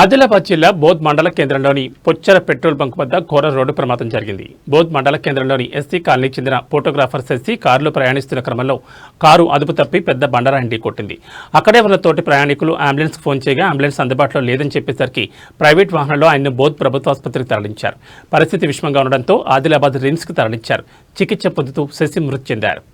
ఆదిలాబాద్ జిల్లా బోధ్ మండల కేంద్రంలోని పొచ్చెర పెట్రోల్ బంక్ వద్ద ఘోర రోడ్డు ప్రమాదం జరిగింది. బోధ్ మండల కేంద్రంలోని ఎస్సీ కాలనీకి చెందిన ఫోటోగ్రాఫర్ శశి కారులో ప్రయాణిస్తున్న క్రమంలో కారు అదుపు తప్పి పెద్ద బండరాయిని కొట్టింది. అక్కడే ఉన్న తోటి ప్రయాణికులు అంబులెన్స్ ఫోన్ చేయగా అంబులెన్స్ అందుబాటులో లేదని చెప్పేసరికి ప్రైవేట్ వాహనంలో ఆయన్ను బోధ్ ప్రభుత్వ ఆసుపత్రికి తరలించారు. పరిస్థితి విషమంగా ఉండడంతో ఆదిలాబాద్ రిమ్స్కి తరలించారు. చికిత్స పొందుతూ శశి మృతి చెందారు.